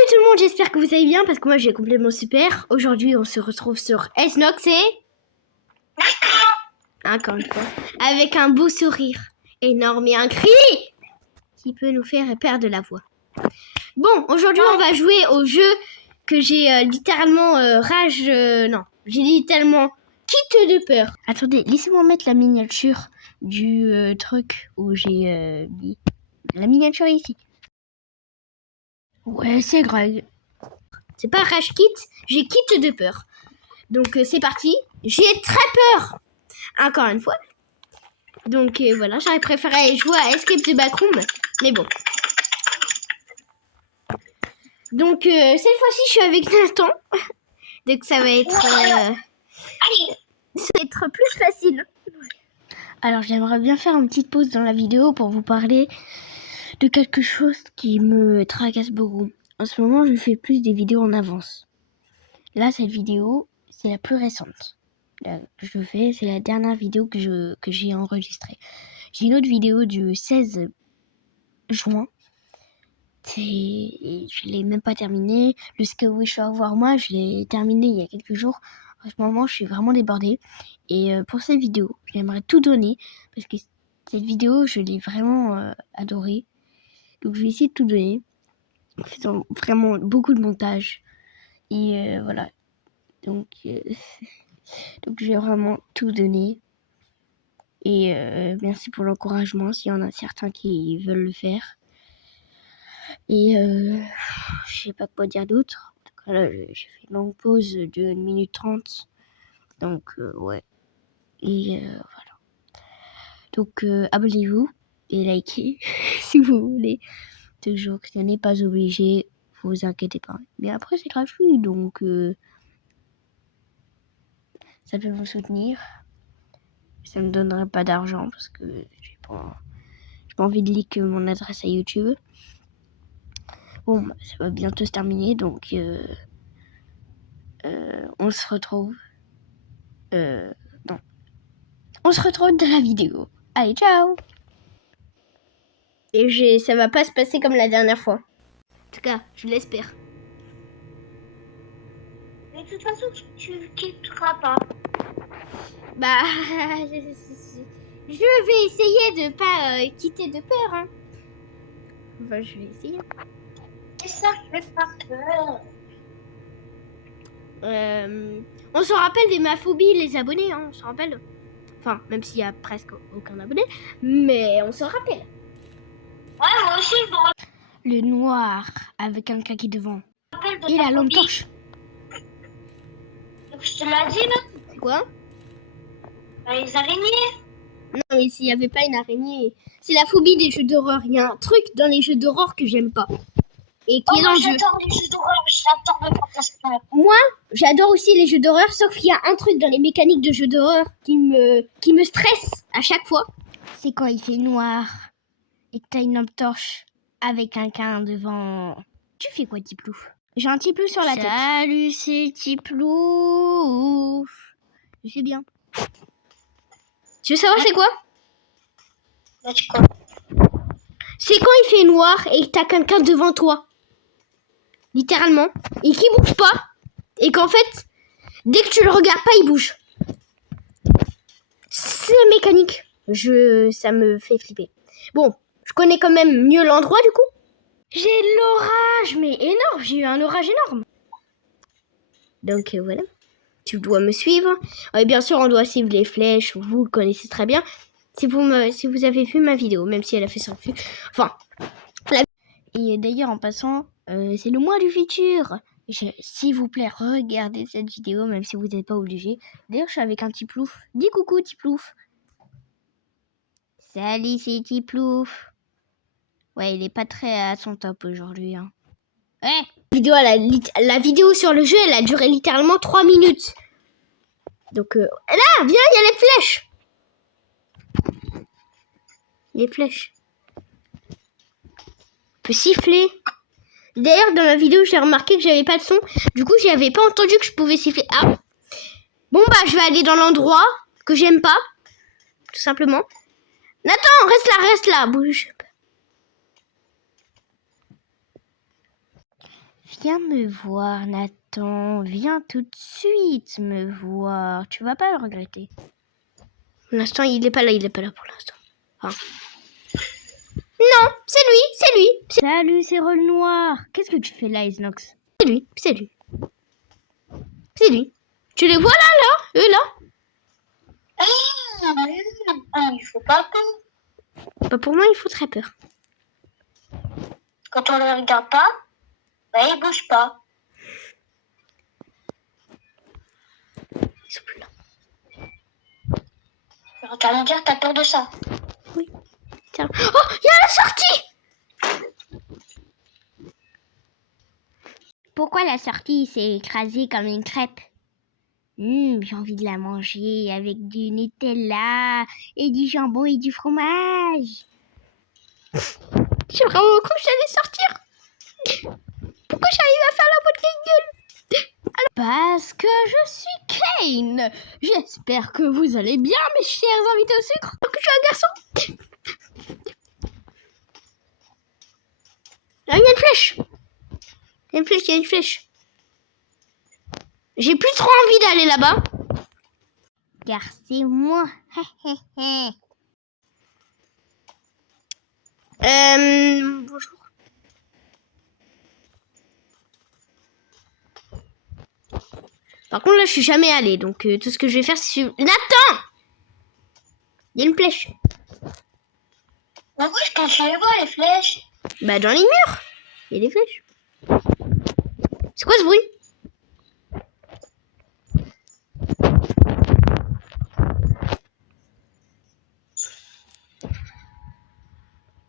Salut tout le monde, j'espère que vous allez bien parce que moi j'ai complètement super. Aujourd'hui on se retrouve sur S-Nox et... Encore une fois. Avec un beau sourire énorme et un cri qui peut nous faire perdre la voix. Bon, aujourd'hui on va jouer au jeu que j'ai littéralement non, j'ai littéralement quitte de peur. Attendez, laissez-moi mettre la miniature du truc où j'ai mis la miniature ici. Ouais, c'est Greg. C'est pas rage quitte, j'ai quitte de peur. Donc c'est parti. J'ai très peur. Encore une fois. Donc voilà, j'aurais préféré jouer à Escape the Backroom. Mais bon. Donc cette fois-ci, je suis avec Nathan. Donc ça va être... ça va être plus facile. Alors j'aimerais bien faire une petite pause dans la vidéo pour vous parler de quelque chose qui me tracasse beaucoup. En ce moment, je fais plus des vidéos en avance. Là, cette vidéo, c'est la plus récente. Que je fais, c'est la dernière vidéo que j'ai enregistrée. J'ai une autre vidéo du 16 juin. Je l'ai même pas terminée. Le Skyway Show voir moi, je l'ai terminé il y a quelques jours. En ce moment, je suis vraiment débordée. Et pour cette vidéo, j'aimerais tout donner parce que cette vidéo, je l'ai vraiment adorée. Donc, je vais essayer de tout donner en faisant vraiment beaucoup de montage. Et voilà. Donc, je vais vraiment tout donner. Et merci pour l'encouragement s'il y en a certains qui veulent le faire. Et je sais pas quoi dire d'autre. En tout cas, là, j'ai fait une longue pause de 1 minute 30. Donc, ouais. Et voilà. Donc, abonnez-vous et likez si vous voulez. Toujours, ce n'est pas obligé. Vous inquiétez pas. Mais après, c'est gratuit. Donc, ça peut vous soutenir. Ça me donnerait pas d'argent parce que j'ai pas envie de leak mon adresse à YouTube. Bon, ça va bientôt se terminer, donc on se retrouve. Non. On se retrouve dans la vidéo. Allez, ciao! Et ça va pas se passer comme la dernière fois. En tout cas, je l'espère. Mais de toute façon, tu quitteras pas. Bah, je vais essayer de pas quitter de peur, hein. Enfin, je vais essayer. Et ça fait pas peur. On se rappelle de ma phobie, les abonnés, hein, on se rappelle. Enfin, même s'il y a presque aucun abonné, mais on se rappelle. Ouais, moi aussi, je me rappelle Le noir avec un kaki devant. de Et ta la lampe phobie. torche. Donc, je te l'ai dit, là. C'est quoi? Bah, les araignées. Non, mais s'il n'y avait pas une araignée. C'est la phobie des jeux d'horreur. Il y a un truc dans les jeux d'horreur que j'aime pas. Et qui est dans le jeu. J'adore les jeux d'horreur. J'adore le fantasme. Moi, j'adore aussi les jeux d'horreur, sauf qu'il y a un truc dans les mécaniques de jeux d'horreur qui me stresse à chaque fois. C'est quand il fait noir et que t'as une lampe torche avec un quin devant. Tu fais quoi, Tiplouf? J'ai un Tiplouf sur la tête. Salut, c'est Tiplouf. Je sais bien. Tu veux savoir c'est quoi? Bah, tu quoi? C'est quand il fait noir et que t'as quelqu'un devant toi. Littéralement. Et qui bouge pas. Et qu'en fait, dès que tu le regardes pas, il bouge. C'est mécanique. Ça me fait flipper. Bon, je connais quand même mieux l'endroit du coup. J'ai l'orage, mais énorme. J'ai eu un orage énorme. Donc voilà. Tu dois me suivre. Et bien sûr, on doit suivre les flèches. Vous le connaissez très bien. Si vous avez vu ma vidéo, même si elle a fait 100 vues. Enfin. Et d'ailleurs, en passant, c'est le mois du futur. S'il vous plaît, regardez cette vidéo, même si vous n'êtes pas obligé. D'ailleurs, je suis avec un Tiplouf. Dis coucou, Tiplouf. Salut, c'est Tiplouf. Ouais, il est pas très à son top aujourd'hui. Hein. Ouais. La vidéo sur le jeu, elle a duré littéralement 3 minutes. Donc, là, viens, il y a les flèches. Les flèches. On peut siffler. D'ailleurs, dans la vidéo, j'ai remarqué que j'avais pas de son. Du coup, j'avais pas entendu que je pouvais siffler. Ah. Bon, bah, je vais aller dans l'endroit que j'aime pas. Tout simplement. Nathan, reste là, bouge. Viens me voir, Nathan. Viens tout de suite me voir. Tu vas pas le regretter. Pour l'instant, il est pas là pour l'instant. Enfin. Non, c'est lui. Salut, c'est Rôle Noir. Qu'est-ce que tu fais là, Isnox? C'est lui. Tu les vois là, eux là? Il faut pas peur. Bah pour moi, il faut très peur. Quand on le regarde pas, bah, il bouge pas. Ils sont plus là. Alors, t'as rien dire, t'as peur de ça. Oui. Tiens. Oh, il y a la sortie! Pourquoi la sortie s'est écrasée comme une crêpe? J'ai envie de la manger avec du Nutella et du jambon et du fromage. J'ai vraiment cru que j'allais sortir. Pourquoi j'arrive à faire la boîte de gueule? Parce que je suis Kane. J'espère que vous allez bien, mes chers invités au sucre. Que je suis un garçon. Ah, il y a une flèche. J'ai plus trop envie d'aller là-bas. Car c'est moi. Bonjour. Par contre, là, je suis jamais allée. Donc, tout ce que je vais faire, c'est... Nathan! Il y a une flèche. Pourquoi je peux les voir, les flèches? Bah, dans les murs. Il y a des flèches. C'est quoi ce bruit?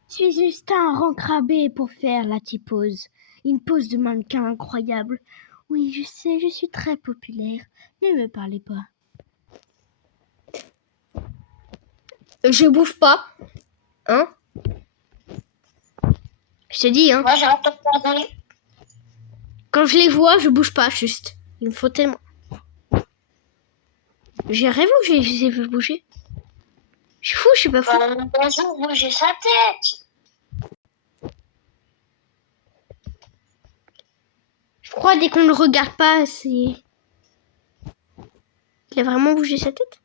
Je suis juste un rencrabé pour faire la petite pose. Une pose de mannequin incroyable. Oui, je sais, je suis très populaire. Ne me parlez pas. Je bouge pas. Hein? Je te dis, hein. Moi, j'arrête de regarder. Quand je les vois, je bouge pas, juste. Il me faut tellement... J'ai rêvé ou je les ai vu bouger? Je suis fou, je suis pas fou. Un jour, bouger sa tête. Je crois dès qu'on ne le regarde pas, c'est... Il a vraiment bougé sa tête?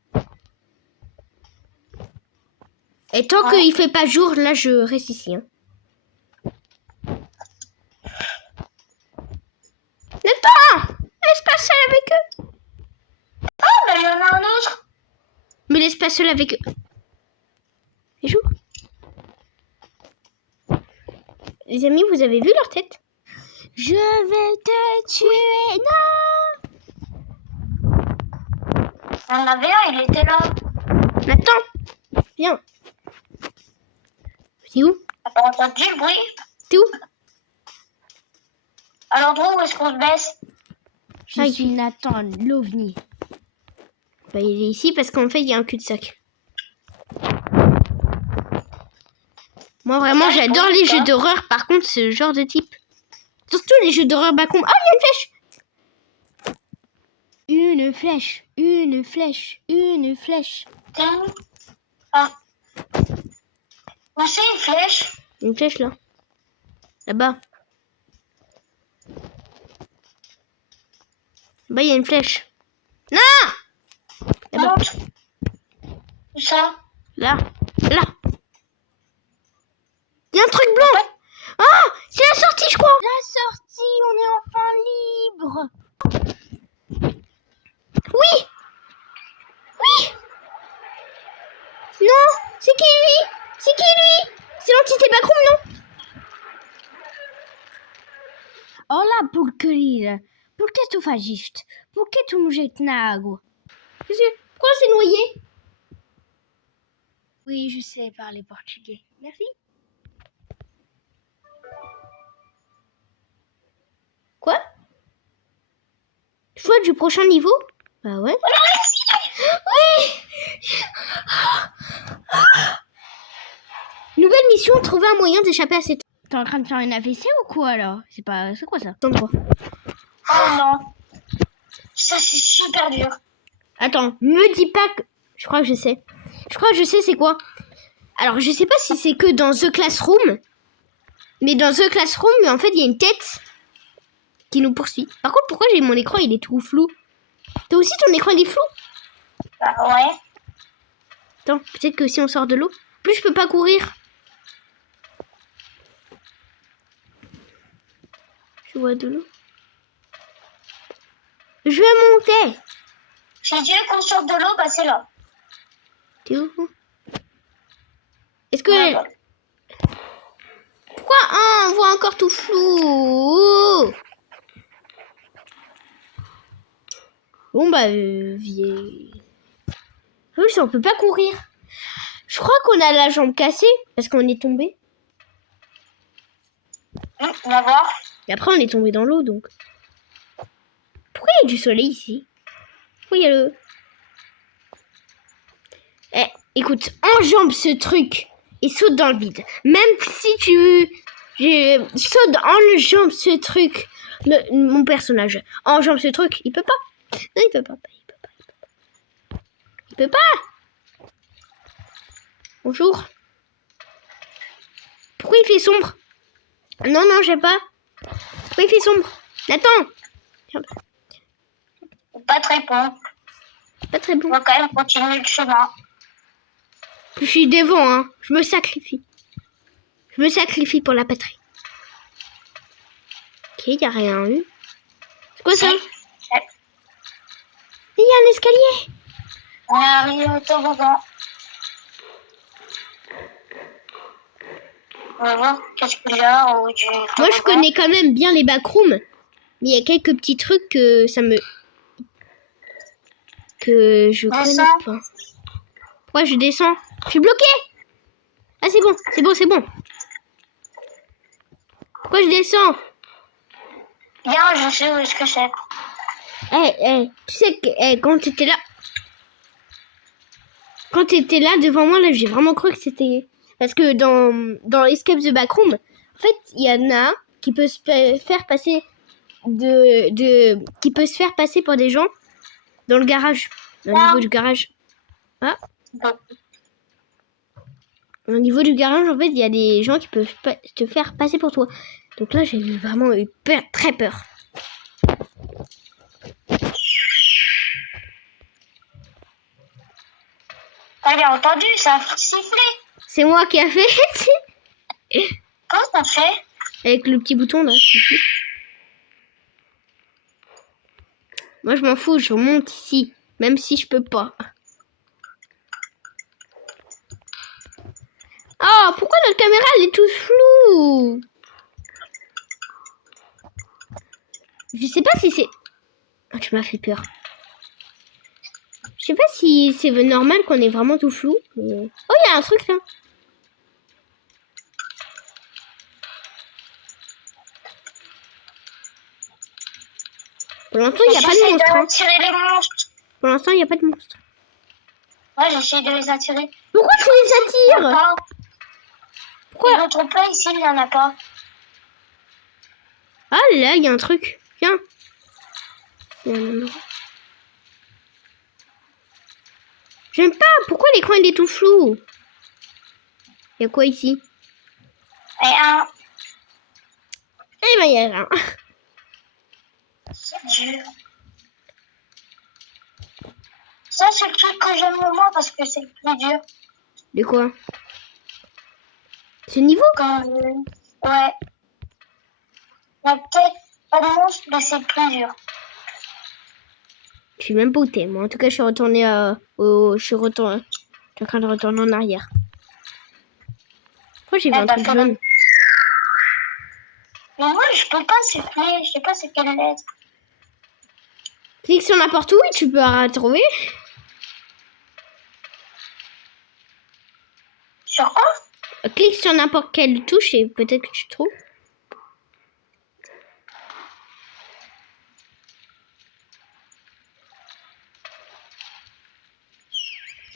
Et tant qu'il fait pas jour, là, je reste ici. Hein. Nathan! Laisse pas seul avec eux. Ah, mais il y en a un autre. Mais laisse pas seul avec eux. Et joue. Les amis, vous avez vu leur tête? Je vais te tuer, non! Il y en avait un, il était là. Nathan! Viens. C'est où? T'as pas entendu le bruit? T'es où? À l'endroit où est-ce qu'on se baisse? Je suis Nathan, l'OVNI. Bah, il est ici parce qu'en fait, il y a un cul-de-sac. Moi, vraiment, j'adore les jeux d'horreur. Par contre, ce genre de type. Surtout les jeux d'horreur bas-comb. Ah, il y a une flèche! Une flèche. Ah. Moi, c'est une flèche. Une flèche, là. Là-bas. Là-bas, il y a une flèche. Non! Là-bas. Où ça? Là. Il y a un truc blanc. Ah, c'est la sortie, je crois. La sortie, on est enfin libre. Oui. Non, c'est qui lui? C'est l'entité Backroom, non? Hola, pulquerida. Por que tu faz isto? Por que tu me jettes na água? Pourquoi c'est noyé? Oui, je sais parler portugais. Merci. Quoi? Choix du prochain niveau? Bah ouais. Oui. Nouvelle mission, trouver un moyen d'échapper à cette... T'es en train de faire une AVC ou quoi là? C'est quoi ça? Attends, Oh non. Ça, c'est super dur. Attends, me dis pas que... Je crois que je sais c'est quoi. Alors, je sais pas si c'est que dans The Classroom. Mais dans The Classroom, en fait, il y a une tête. qui nous poursuit. Par contre, pourquoi j'ai mon écran, il est tout flou? Toi aussi, ton écran, il est flou? Bah ouais. Attends, peut-être que si on sort de l'eau... Plus, je peux pas courir. Je vois de l'eau. Je vais monter. Si tu veux qu'on sorte de l'eau, bah c'est là. T'es où? Est-ce que... Ouais, bah. Pourquoi on voit encore tout flou? Bon bah vieille. Oui, on peut pas courir. Je crois qu'on a la jambe cassée parce qu'on est tombé. On va voir. Et après on est tombé dans l'eau donc. Pourquoi il y a du soleil ici? Pourquoi il y a le... Eh, écoute, enjambe ce truc et saute dans le vide. Même si saute, enjambe ce truc. Mon personnage enjambe ce truc, il peut pas. Non, il peut pas. Il peut pas. Bonjour. Pourquoi il fait sombre? Non, j'ai pas. Pourquoi il fait sombre? Attends. Pas très bon. Pas très bon. On va quand même continuer le chemin. Je suis devant, hein. Je me sacrifie. Je me sacrifie pour la patrie. Ok, y a rien eu. C'est quoi ça? Il y a un escalier. On est arrivé au toboggan. On va voir qu'est-ce qu'il y a en haut du toboggan. Moi, je connais quand même bien les backrooms. Mais il y a quelques petits trucs que ça me... que je connais pas. Pourquoi je descends? Je suis bloqué. Ah, c'est bon. Pourquoi je descends? Bien, je sais où est-ce que c'est. Tu sais que quand t'étais là... Quand t'étais là devant moi, là, j'ai vraiment cru que c'était... Parce que dans Escape the Backroom, en fait, il y en a qui peut se faire passer qui peut se faire passer pour des gens dans le garage. Au niveau du garage. Ah. Au niveau du garage, en fait, il y a des gens qui peuvent te faire passer pour toi. Donc là, j'ai vraiment eu peur, très peur. T'as bien entendu, ça a sifflé. C'est moi qui a fait. Comment t'as fait? Avec le petit bouton là. Moi, je m'en fous, je remonte ici. Même si je peux pas. Oh, pourquoi notre caméra, elle est toute floue? Je sais pas si c'est... Oh, tu m'as fait peur. Je sais pas si c'est normal qu'on est vraiment tout flou. Mais... Oh, il y a un truc là. Pour l'instant, il n'y a pas de monstre. Hein. Attirer les monstres. Pour l'instant, il n'y a pas de monstre. Ouais, j'essaie de les attirer. Pourquoi tu les attires? Pourquoi ils n'entrent pas ici, il n'y en a pas. Ah là, il y a un truc. Viens. J'aime pas. Pourquoi l'écran il est tout flou? Il y a quoi ici? Et un. Eh ben, il y a rien. C'est dur. Ça, c'est le truc que j'aime le moins parce que c'est le plus dur. De quoi? Ce niveau? Ouais. Il y a peut-être pas de monstre, mais c'est le plus dur. Je suis même pas où t'es. Moi, en tout cas, je suis retournée je suis en train de retourner en arrière. Pourquoi j'ai vu un truc jaune? Mais moi, je peux pas siffler. Je sais pas c'est quelle lettre. Clique sur n'importe où et tu peux la retrouver. Sur quoi? Clique sur n'importe quelle touche et peut-être que tu trouves.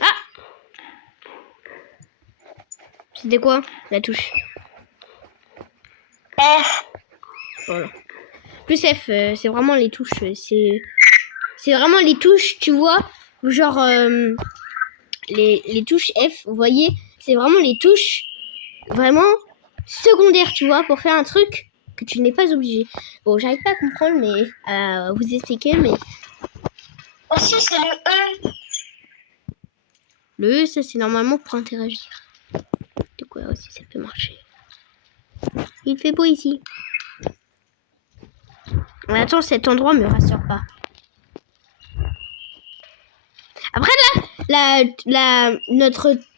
Ah! C'était quoi la touche? F. Voilà. Plus F, c'est vraiment les touches. C'est vraiment les touches, tu vois. Genre, les touches F, vous voyez, c'est vraiment les touches vraiment secondaires, tu vois, pour faire un truc que tu n'es pas obligé. Bon, j'arrive pas à comprendre, mais à vous expliquer, mais Aussi, c'est le E. le E, ça c'est normalement pour interagir. De quoi aussi ça peut marcher. Il fait beau ici. Mais attends, cet endroit me rassure pas. Après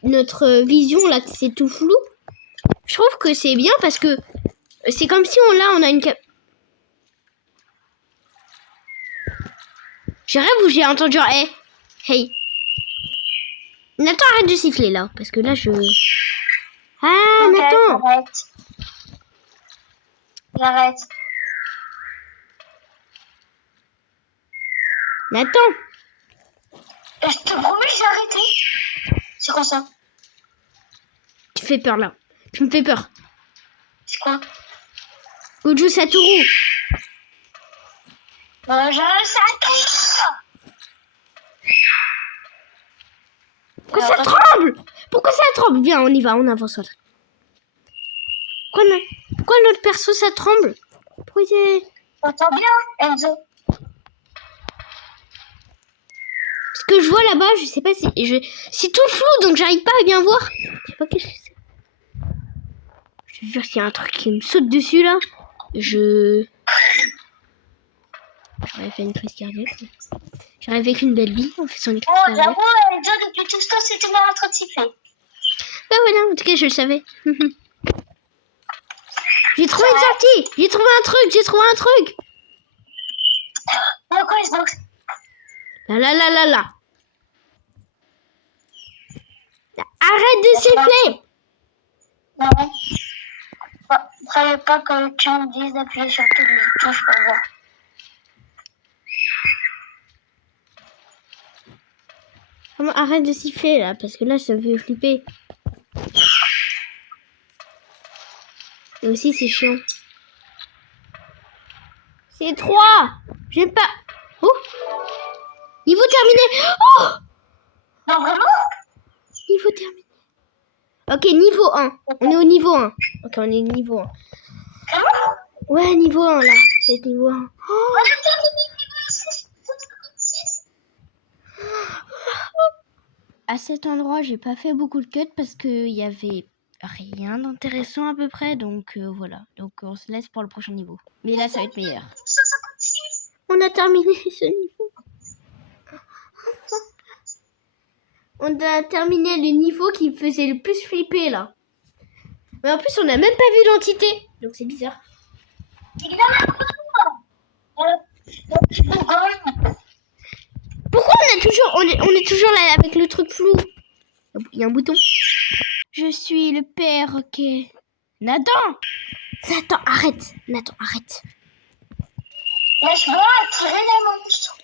notre vision là, c'est tout flou. Je trouve que c'est bien parce que c'est comme si on a une je rêve où j'ai entendu un hey. Hey. Nathan, arrête de siffler là. Parce que là, je... Ah, Ok, Nathan. J'arrête. Nathan. Je te promets, j'ai arrêté. C'est quoi ça? Tu fais peur là. Tu me fais peur. C'est quoi? Gojo Satoru. Je sais. Pourquoi ça tremble? Pourquoi ça tremble? Viens, on y va, on avance. Pourquoi notre perso ça tremble? Pourquoi c'est... T'entends bien, Enzo? Ce que je vois là-bas, je sais pas si... C'est tout flou, donc j'arrive pas à bien voir. Je sais pas qu'est-ce que c'est. Je te jure, s'il y a un truc qui me saute dessus là, j'aurais fait une crise cardiaque. J'arrive avec une belle vie, on fait son crise Bon, cardiaque. j'avoue, Enzo, depuis tout ce temps, c'était mal en train de siffler. Bah voilà, en tout cas, je le savais. J'ai trouvé une sortie. J'ai trouvé un truc. Pourquoi il se boxe? Là. Arrête de siffler. Non. Fallait pas que tu me dises d'appuyer sur toutes les touches comme ça. Vraiment, arrête de siffler là, parce que là, ça me fait flipper. Et aussi, c'est chiant. C'est 3. J'aime pas. Oh. Niveau terminé. Oh. Non, vraiment? Niveau terminé. Ok, niveau 1. On est au niveau 1. Ok, on est au niveau 1. Vraiment? Ouais, niveau 1 là. C'est niveau 1. Oh. À cet endroit, j'ai pas fait beaucoup de cuts parce qu'il y avait rien d'intéressant à peu près. Donc voilà. Donc on se laisse pour le prochain niveau. Mais là, ça va être meilleur. On a terminé ce niveau. On a terminé le niveau qui me faisait le plus flipper là. Mais en plus, on n'a même pas vu l'entité. Donc c'est bizarre. Pourquoi on est toujours là avec le truc flou? Il y a un bouton. Je suis le perroquet. Nathan, arrête. Nathan, arrête. Laisse-moi attirer les monstres.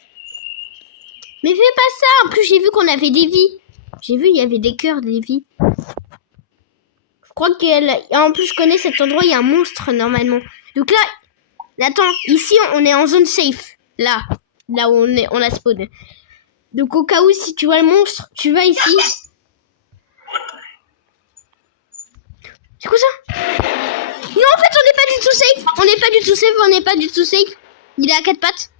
Mais fais pas ça. En plus, j'ai vu qu'on avait des vies. J'ai vu, il y avait des cœurs, des vies. Je crois en plus, je connais cet endroit, il y a un monstre normalement. Donc là, Nathan, ici, on est en zone safe. Là où on a spawn. Donc au cas où, si tu vois le monstre, tu vas ici. C'est quoi ça? Non, en fait, on n'est pas du tout safe. On n'est pas du tout safe. Il est à 4 pattes.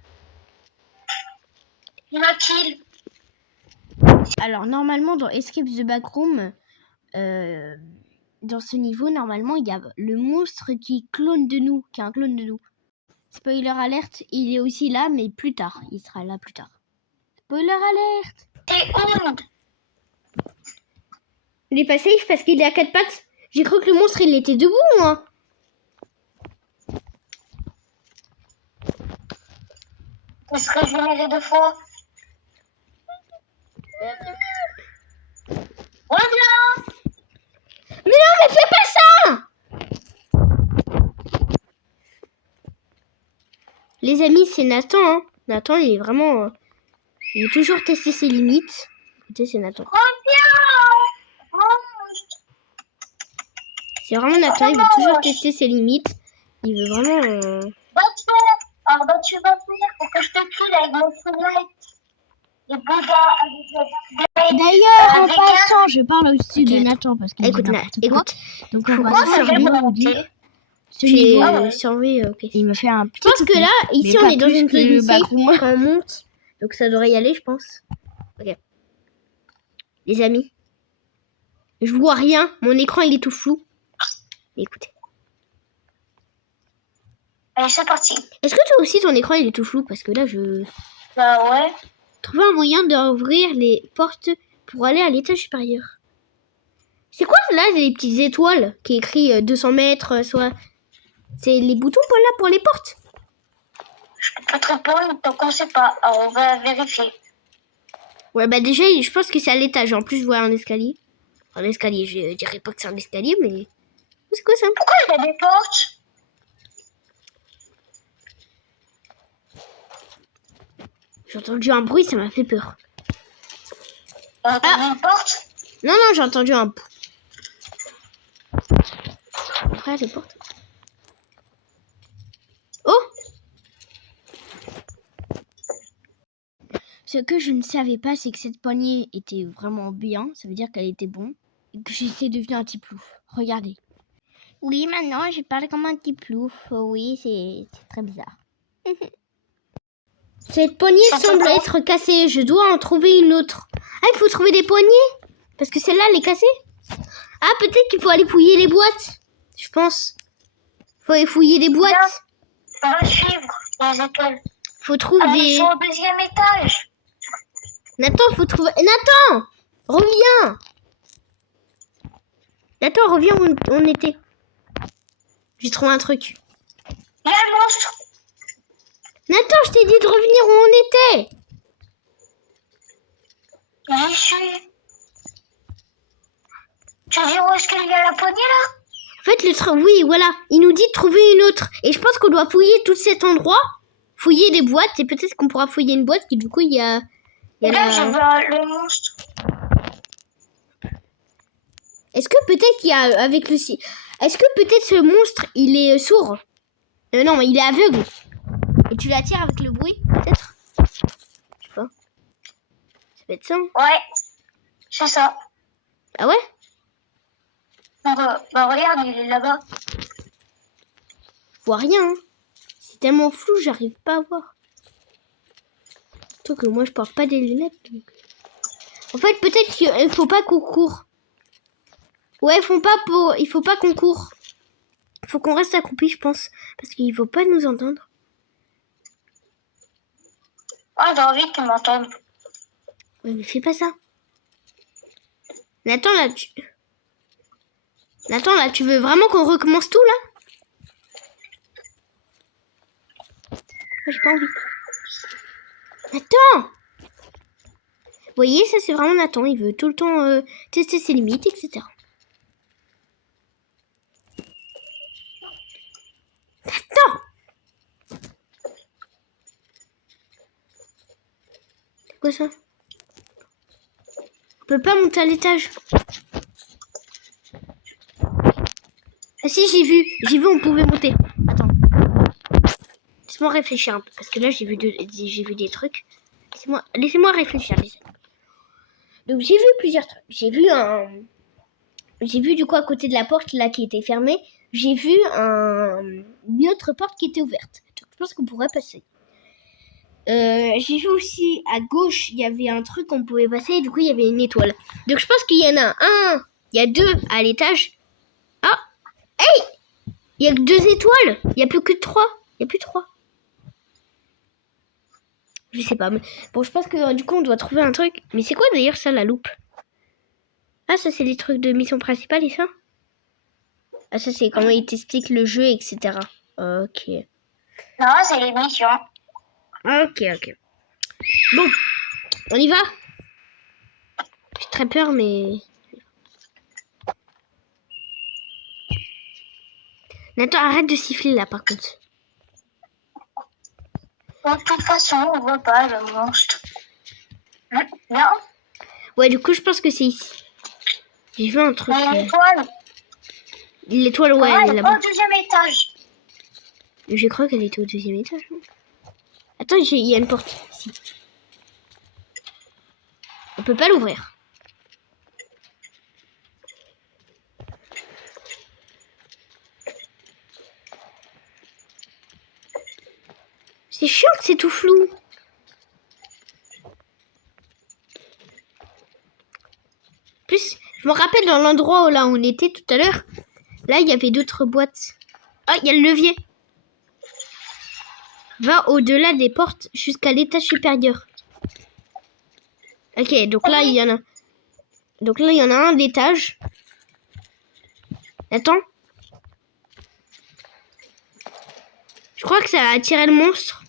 Il m'a kill. Alors, normalement, dans Escape the Backroom, dans ce niveau, normalement, il y a le monstre qui est un clone de nous. Spoiler alerte, il est aussi là, mais plus tard. Il sera là plus tard. Spoiler alerte. T'es honte. Il est pas safe parce qu'il est à 4 pattes. J'ai cru que le monstre, il était debout, moi. Est-ce que je vais m'aider 2 fois? Reviens. Mais non, mais fais pas ça! Les amis, c'est Nathan. Hein. Nathan, il est vraiment... il veut toujours tester ses limites. Écoutez, c'est Nathan. Reviens. C'est vraiment Nathan, il veut toujours tester ses limites. Il veut vraiment... Alors, tu vas venir pour que je te kill avec mon full light. D'ailleurs, en passant, je parle au-dessus de Nathan parce qu'il écoute. Donc on va faire Ce niveau, survie, ok. il me fait un petit. Je pense que là, ici, on est dans une zone ici, quand on monte. Donc ça devrait y aller, je pense. Ok. Les amis. Je vois rien. Mon écran, il est tout flou. Écoutez. Allez, c'est parti. Est-ce que toi aussi, ton écran, il est tout flou? Parce que là, je... Bah ouais. Trouver un moyen d'ouvrir les portes pour aller à l'étage supérieur. C'est quoi là, les petites étoiles qui écrit 200 mètres, soit... C'est les boutons pour là, pour les portes. Je peux pas te répondre tant qu'on sait pas. Alors on va vérifier. Ouais, bah déjà, je pense que c'est à l'étage. En plus, je vois un escalier. Un escalier, je dirais pas que c'est un escalier, mais... C'est quoi ça? Pourquoi il y a des portes? J'ai entendu un bruit, ça m'a fait peur. On a entendu une porte? Non, non, j'ai entendu un... Après, les portes. Oh! Ce que je ne savais pas, c'est que cette poignée était vraiment bien. Ça veut dire qu'elle était bonne. Et que j'étais devenue un petit plouf. Regardez. Oui, maintenant, je parle comme un petit plouf. Oh, oui, c'est très bizarre. Cette poignée semble être cassée. Je dois en trouver une autre. Ah, il faut trouver des poignées? Parce que celle-là, elle est cassée. Ah, peut-être qu'il faut aller fouiller les boîtes. Je pense. Faut aller fouiller les boîtes. On va suivre les étoiles. Faut trouver Allez, des... ils sont au 2e étage. Nathan, faut trouver... Nathan! Reviens! Nathan, reviens où on était. J'ai trouvé un truc. Il y a le monstre. Nathan, je t'ai dit de revenir où on était. J'y suis. Tu veux dire où est-ce qu'il y a la poignée là? En fait, le truc... Oui, voilà. Il nous dit de trouver une autre. Et je pense qu'on doit fouiller tout cet endroit. Fouiller des boîtes. Et peut-être qu'on pourra fouiller une boîte. Et du coup, il y a... Là, je vois le monstre. Est-ce que peut-être qu'il y a avec le... Est-ce que peut-être ce monstre, il est sourd? Non, mais il est aveugle. Et tu l'attires avec le bruit, peut-être? Je sais pas. Ça peut être ça. Hein. Ouais, c'est ça. Ah ouais? Donc, bah regarde, il est là-bas. Je vois rien. Hein. C'est tellement flou, j'arrive pas à voir. Surtout que moi, je porte pas des lunettes. Donc... En fait, peut-être qu'il faut pas qu'on court. Ouais, il faut pas qu'on court. Il faut qu'on reste accroupi, je pense. Parce qu'il faut pas nous entendre. Ah, j'ai envie qu'ils m'entendent. Ouais, mais fais pas ça. Nathan, là, tu veux vraiment qu'on recommence tout, là? Moi, j'ai pas envie. Nathan! Vous voyez, ça, c'est vraiment Nathan. Il veut tout le temps tester ses limites, etc. Nathan! C'est quoi ça? On peut pas monter à l'étage. Ah si, j'ai vu, on pouvait monter. Attends. Laisse-moi réfléchir un peu, parce que là, j'ai vu des trucs. Laissez-moi réfléchir, les amis. Donc, j'ai vu plusieurs trucs. J'ai vu du coup, à côté de la porte, là, qui était fermée, j'ai vu une autre porte qui était ouverte. Donc, je pense qu'on pourrait passer. J'ai vu aussi, à gauche, il y avait un truc qu'on pouvait passer, et du coup, il y avait une étoile. Donc, je pense qu'il y en a un, il y a deux à l'étage. Ah! Hey! Il y a que 2 étoiles. Il n'y a plus que 3. Il n'y a plus 3. Je sais pas. Mais... Bon, je pense que du coup, on doit trouver un truc. Mais c'est quoi d'ailleurs ça, la loupe? Ah, ça, c'est des trucs de mission principale et ça? Ah, ça, c'est comment il t'explique le jeu, etc. Ok. Non, c'est les missions. Ok. Bon, on y va? J'ai très peur, mais... Nathan, arrête de siffler là, par contre. De toute façon, on voit pas le monstre. Non. Ouais, du coup, je pense que c'est ici. J'ai vu un truc. Mais l'étoile. L'étoile, ouais, elle est Elle est là-bas. pas au 2e étage. Je crois qu'elle était au 2e étage. Hein. Attends, il y a une porte ici. On peut pas l'ouvrir. C'est chiant que c'est tout flou. Plus, je me rappelle dans l'endroit où là on était tout à l'heure. Là, il y avait d'autres boîtes. Ah, il y a le levier. Va au-delà des portes jusqu'à l'étage supérieur. Ok, donc là, il y en a. Donc là, il y en a un d'étage. Attends. Je crois que ça a attiré le monstre.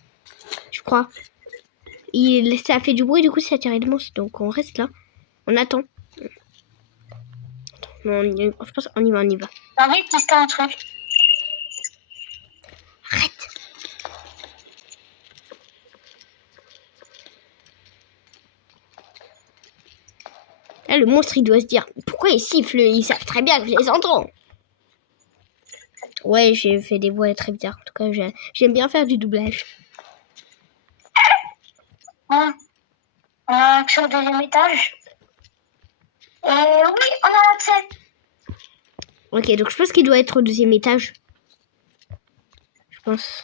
Je crois. Ça a fait du bruit, du coup, ça a attiré le monstre. Donc on reste là. On attend. Non, je pense qu'on y va, on y va. J'ai envie de tester un truc. Arrête. Là, le monstre, il doit se dire, pourquoi ils sifflent? Ils savent très bien que je les entends. Ouais, j'ai fait des voix très bizarres. En tout cas, j'aime bien faire du doublage. Bon. On a accès au deuxième étage. Et oui, on a accès. Ok, donc je pense qu'il doit être au deuxième étage. Je pense.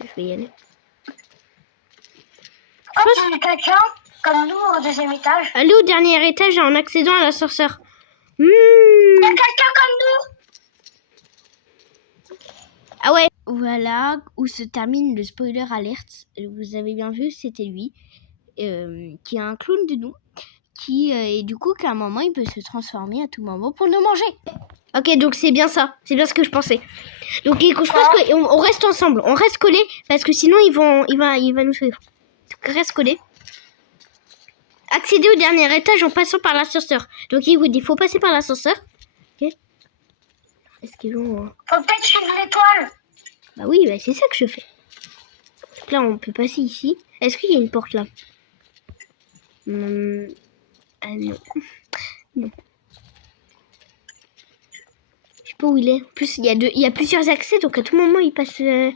Je vais y aller. Pourquoi il y a quelqu'un comme nous au deuxième étage? Allez au dernier étage en accédant à l'ascenseur. Il y a quelqu'un comme nous. Ah ouais. Voilà où se termine le spoiler alert. Vous avez bien vu, c'était lui. Qui est un clown de nous. Et du coup, qu'à un moment, il peut se transformer à tout moment pour nous manger. Ok, donc c'est bien ça. C'est bien ce que je pensais. Donc je pense qu'on reste ensemble. On reste collés parce que sinon il va nous suivre. Donc reste collés. Accéder au dernier étage en passant par l'ascenseur. Donc il faut passer par l'ascenseur. Ok. Est-ce qu'ils vont... Faut peut-être suivre l'étoile. Bah oui, bah c'est ça que je fais. Donc là, on peut passer ici. Est-ce qu'il y a une porte là? Ah non. Non. Je sais pas où il est. En plus, il y a plusieurs accès, donc à tout moment, il passe... T'es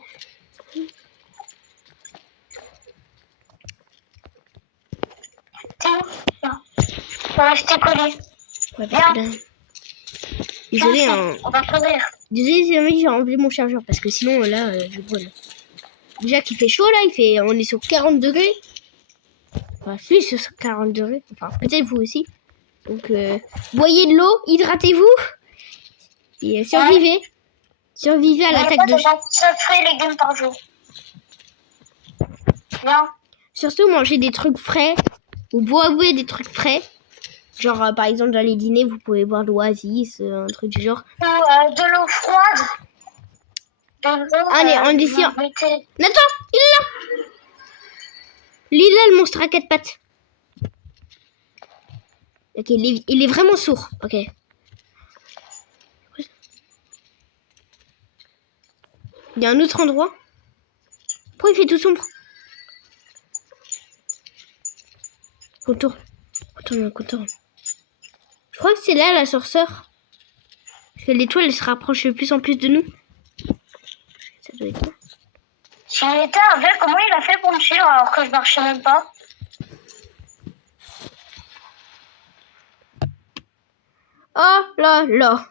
où? Viens. On va rester collés. Ouais, parce que là... Désolé, hein. On va courir. Désolé, les amis, j'ai enlevé mon chargeur parce que sinon, là, je brûle. Déjà qu'il fait chaud, là, on est sur 40 degrés. Enfin, je suis sur 40 degrés. Enfin, peut-être vous aussi. Donc, boyez de l'eau, hydratez-vous. Et survivez. Survivez à l'attaque de... Ça fait légumes par jour. Viens. Surtout, mangez des trucs frais. Ou boivez des trucs frais. Genre, par exemple, dans les dîners, vous pouvez boire de l'oasis, un truc du genre. Ou de l'eau froide. De l'eau... Allez, on décide. Nathan, il est là. Il est là, le monstre à 4 pattes. Ok, il est vraiment sourd. Ok. Il y a un autre endroit. Pourquoi il fait tout sombre? Contourne. Contourne. Je crois que c'est là l'ascenseur. Parce que l'étoile elle se rapproche de plus en plus de nous. Ça doit être là. Si on était avec, comment il a fait pour me suivre alors que je marchais même pas? Oh là là.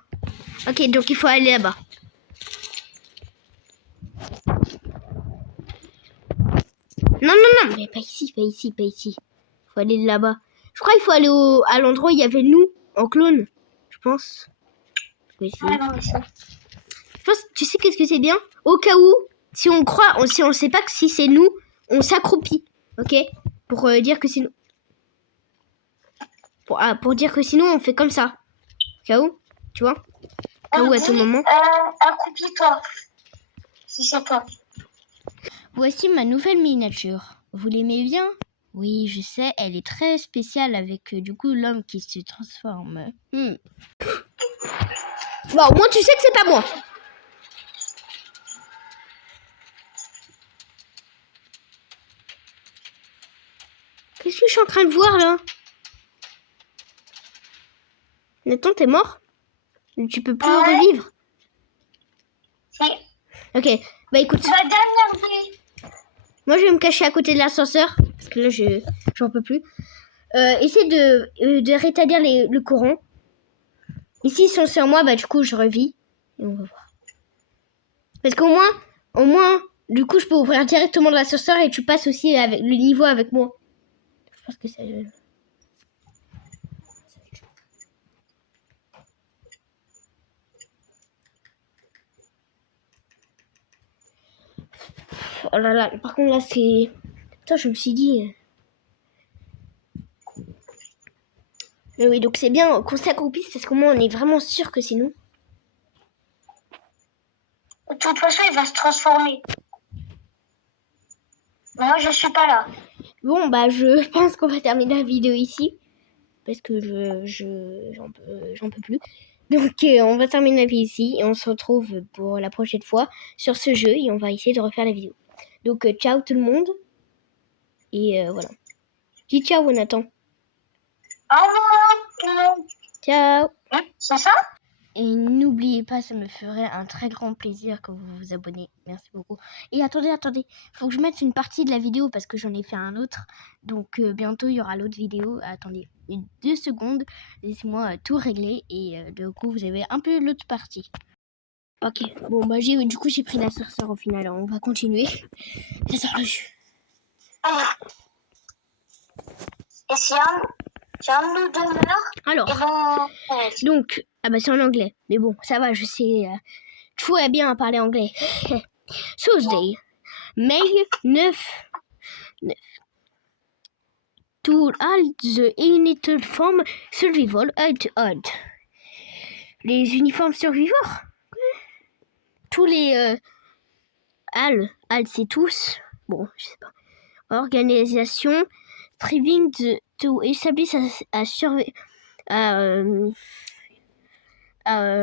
Ok, donc il faut aller là-bas. Non, mais pas ici. Faut aller là-bas. Je crois qu'il faut aller à l'endroit où il y avait nous, en clone. Je pense. Oui, Ouais, non, mais je pense, tu sais qu'est-ce que c'est bien? Au cas où, si on croit, si on sait pas que si c'est nous, on s'accroupit. Ok? Pour dire que c'est nous. Pour dire que sinon on fait comme ça. Au cas où, tu vois? Au cas où à tout moment. Accroupis-toi. Si c'est toi. Voici ma nouvelle miniature. Vous l'aimez bien? Oui, je sais, elle est très spéciale avec du coup l'homme qui se transforme. Bon, au moins tu sais que c'est pas moi. Qu'est-ce que je suis en train de voir là? Nathan, t'es mort? Tu peux plus revivre? Si. Ok, bah écoute. La dernière vie. Moi je vais me cacher à côté de l'ascenseur. Parce que là j'en peux plus. Essaie de rétablir le courant. Ici ils sont sur moi, bah du coup je revis. Et on va voir. Parce qu'au moins, Au moins, du coup, je peux ouvrir directement l'ascenseur et tu passes aussi avec le niveau avec moi. Je pense que ça... Oh là là, par contre là c'est... Putain, je me suis dit... Mais oui, donc c'est bien qu'on s'accroupisse parce qu'au moins on est vraiment sûr que c'est nous. De toute façon, il va se transformer. Moi, je suis pas là. Bon, bah je pense qu'on va terminer la vidéo ici. Parce que j'en peux plus. Donc on va terminer la vidéo ici et on se retrouve pour la prochaine fois sur ce jeu et on va essayer de refaire la vidéo. Donc ciao tout le monde. Et voilà. Dis ciao Nathan. Au revoir, tout le monde. Ciao. C'est ça? Et n'oubliez pas, ça me ferait un très grand plaisir que vous vous abonnez. Merci beaucoup. Et attendez, faut que je mette une partie de la vidéo parce que j'en ai fait un autre. Donc bientôt il y aura l'autre vidéo. Attendez 2 secondes, laissez-moi tout régler et du coup vous avez un peu l'autre partie. Ok, bon bah du coup j'ai pris l'ascenseur au final. Alors, on va continuer. J'adore le jeu. Et si un de nous deux meurt, Alors, et ben... donc, ah bah c'est en anglais. Mais bon, ça va, je sais. Tout est bien à parler anglais. Tuesday, May 9. To all the uniform survival odd. Les uniformes survivants. Tous les Al c'est tous. Bon, je sais pas. Organisation striving to establish à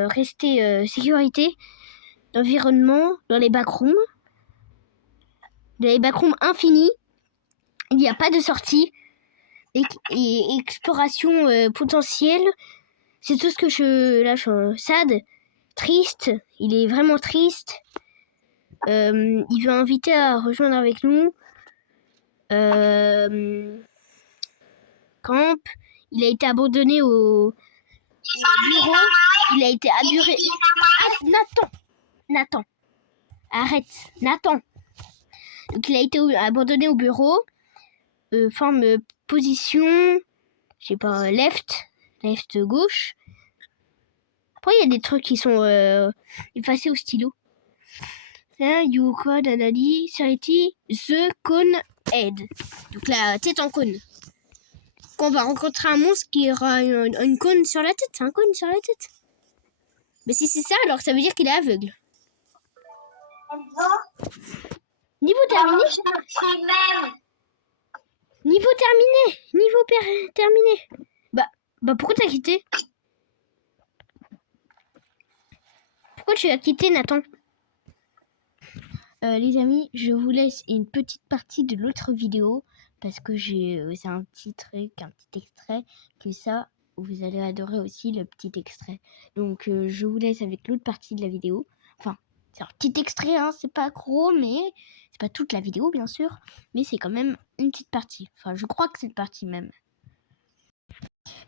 rester sécurité d'environnement dans les backrooms. Dans les backrooms infinis. Il n'y a pas de sortie. Et exploration potentielle. C'est tout ce que je lâche. Sad, triste. Il est vraiment triste. Il veut inviter à rejoindre avec nous. Camp. Il a été abandonné au bureau. Il a été abandonné. Ah, Nathan. Arrête. Nathan. Donc il a été abandonné au bureau. Forme position. Je sais pas. Left gauche. Après il y a des trucs qui sont effacés au stylo. You code analyse charity the cone head. Donc la tête en cône. Quand on va rencontrer un monstre qui aura une cône sur la tête. C'est un cône sur la tête. Mais si c'est ça, alors ça veut dire qu'il est aveugle. Niveau terminé. Niveau terminé. Bah pourquoi t'as quitté? Pourquoi tu as quitté, Nathan? Les amis, je vous laisse une petite partie de l'autre vidéo parce que c'est un petit truc, un petit extrait que ça, vous allez adorer aussi le petit extrait. Donc je vous laisse avec l'autre partie de la vidéo. Enfin, c'est un petit extrait, hein, c'est pas gros, mais c'est pas toute la vidéo bien sûr, mais c'est quand même une petite partie. Enfin, je crois que c'est une partie même.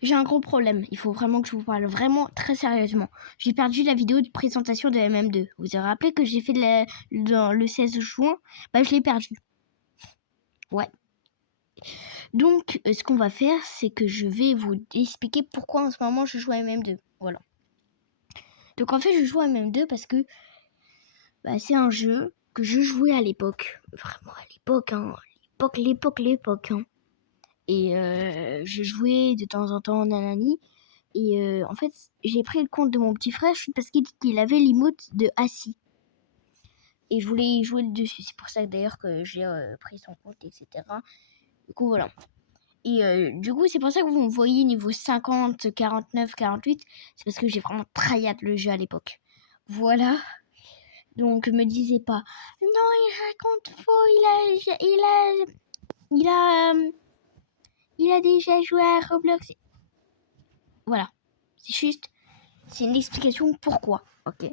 J'ai un gros problème, il faut vraiment que je vous parle vraiment très sérieusement. J'ai perdu la vidéo de présentation de MM2. Vous vous rappelez que j'ai fait dans le 16 juin? Bah je l'ai perdu. Ouais. Donc ce qu'on va faire, c'est que je vais vous expliquer pourquoi en ce moment je joue à MM2. Voilà. Donc en fait je joue à MM2 parce que c'est un jeu que je jouais à l'époque. Vraiment à l'époque, hein. L'époque, hein. Et je jouais de temps en temps nanani. Et en fait, j'ai pris le compte de mon petit frère parce qu'il avait l'emote de Assis. Et je voulais y jouer dessus. C'est pour ça d'ailleurs que j'ai pris son compte, etc. Du coup, voilà. Et du coup, c'est pour ça que vous me voyez niveau 50, 49, 48. C'est parce que j'ai vraiment tryhard le jeu à l'époque. Voilà. Donc, me disez pas, non, il raconte faux, il a déjà joué à Roblox. Voilà. C'est une explication pourquoi, ok.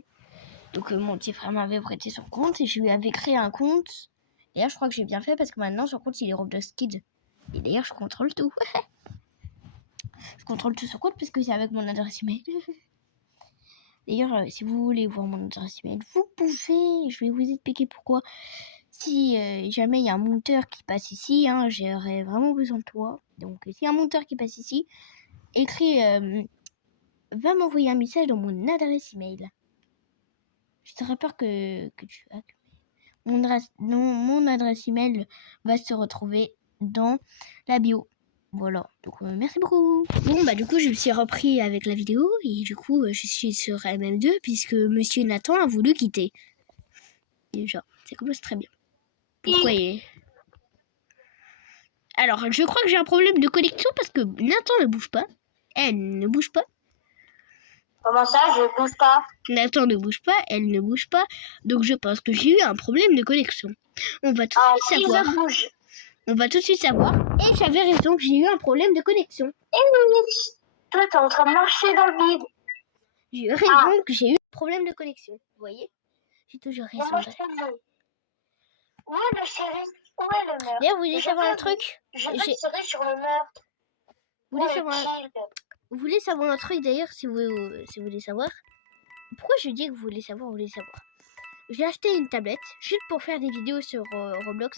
Donc mon petit frère m'avait prêté son compte et je lui avais créé un compte. Et là, je crois que j'ai bien fait parce que maintenant, son compte, il est Roblox Kids. Et d'ailleurs, je contrôle tout. Je contrôle tout son compte parce que c'est avec mon adresse email. D'ailleurs, si vous voulez voir mon adresse email, vous pouvez. Je vais vous expliquer pourquoi. Si jamais il y a un monteur qui passe ici, hein, j'aurais vraiment besoin de toi. Donc, s'il y a un monteur qui passe ici, écris, va m'envoyer un message dans mon adresse email. J'aurais peur que tu hackes. Mon adresse email va se retrouver dans la bio. Voilà, donc merci beaucoup. Bon, bah du coup, je me suis repris avec la vidéo et du coup, je suis sur MM2 puisque Monsieur Nathan a voulu quitter. Déjà, ça commence très bien. Pourquoi Alors, je crois que j'ai un problème de connexion parce que Nathan ne bouge pas. Elle ne bouge pas. Comment ça, je bouge pas? Nathan ne bouge pas, elle ne bouge pas. Donc je pense que j'ai eu un problème de connexion. On va tout de suite savoir. Je bouge. On va tout de suite savoir. Et j'avais raison que j'ai eu un problème de connexion. Et oui, toi, t'es en train de marcher dans le vide. J'ai eu raison que j'ai eu un problème de connexion. Vous voyez? J'ai toujours raison. Où est le shérif? Où est le meurtre? D'ailleurs, vous voulez savoir un truc? Je veux tirer sur le meurtre. Vous voulez savoir un truc d'ailleurs, si vous voulez savoir? Pourquoi je dis que vous voulez savoir? J'ai acheté une tablette juste pour faire des vidéos sur Roblox.